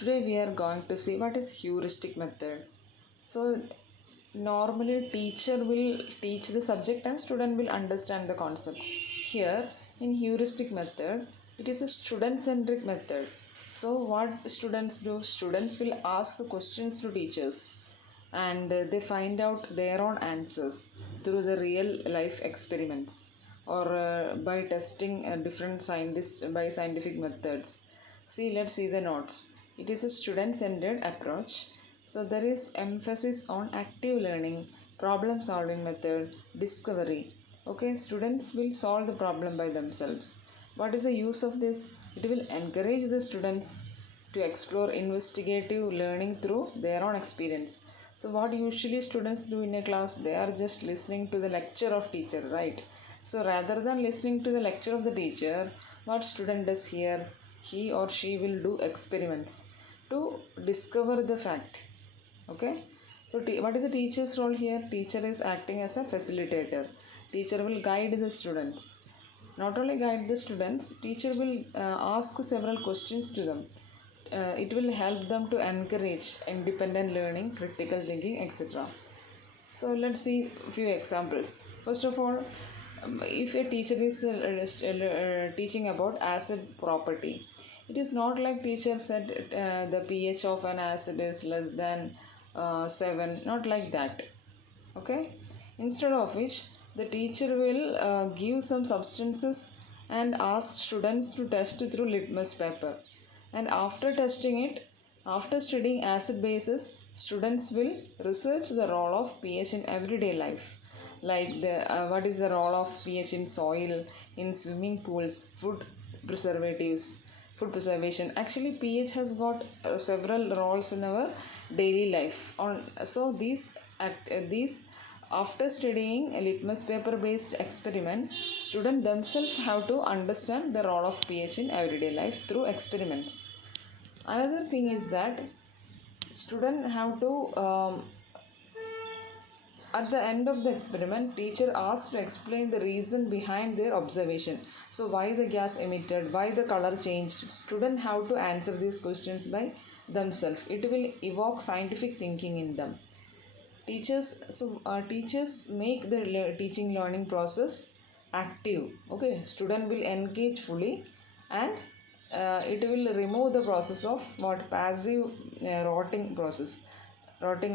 Today we are going to see what is heuristic method. So normally teacher will teach the subject and student will understand the concept. Here in heuristic method it is a student centric method. So what students do? Students will ask questions to teachers and they find out their own answers through the real life experiments or by testing different scientists by scientific methods. Let's see the notes. It is a student centered approach. So there is emphasis on active learning, problem solving method, discovery. Okay, students will solve the problem by themselves. What is the use of this? It will encourage the students to explore investigative learning through their own experience. So what usually students do in a class, they are just listening to the lecture of teacher, right? So rather than listening to the lecture of the teacher, what student does here? He or she will do experiments to discover the fact. Okay. So what is the teacher's role here? Teacher is acting as a facilitator. Teacher will guide the students. Not only guide the students, teacher will ask several questions to them. It will help them to encourage independent learning, critical thinking, etc. So let's see a few examples. First of all, if a teacher is teaching about acid property, it is not like teacher said the pH of an acid is less than 7, not like that. Okay, instead of which the teacher will give some substances and ask students to test through litmus paper, and after testing it, after studying acid bases, students will research the role of pH in everyday life, like what is the role of pH in soil, in swimming pools, food preservation. Actually pH has got several roles in our daily life. These after studying a litmus paper based experiment, students themselves have to understand the role of pH in everyday life through experiments. Another thing is that students have to at the end of the experiment, teacher asked to explain the reason behind their observation. So why the gas emitted, why the color changed. Students have to answer these questions by themselves. It will evoke scientific thinking in them. Teachers make the teaching learning process active. Okay, student will engage fully, and it will remove the process of what passive rotting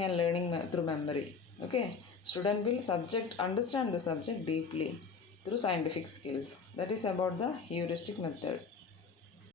and learning through memory. Okay, student will understand the subject deeply through scientific skills. That is about the heuristic method.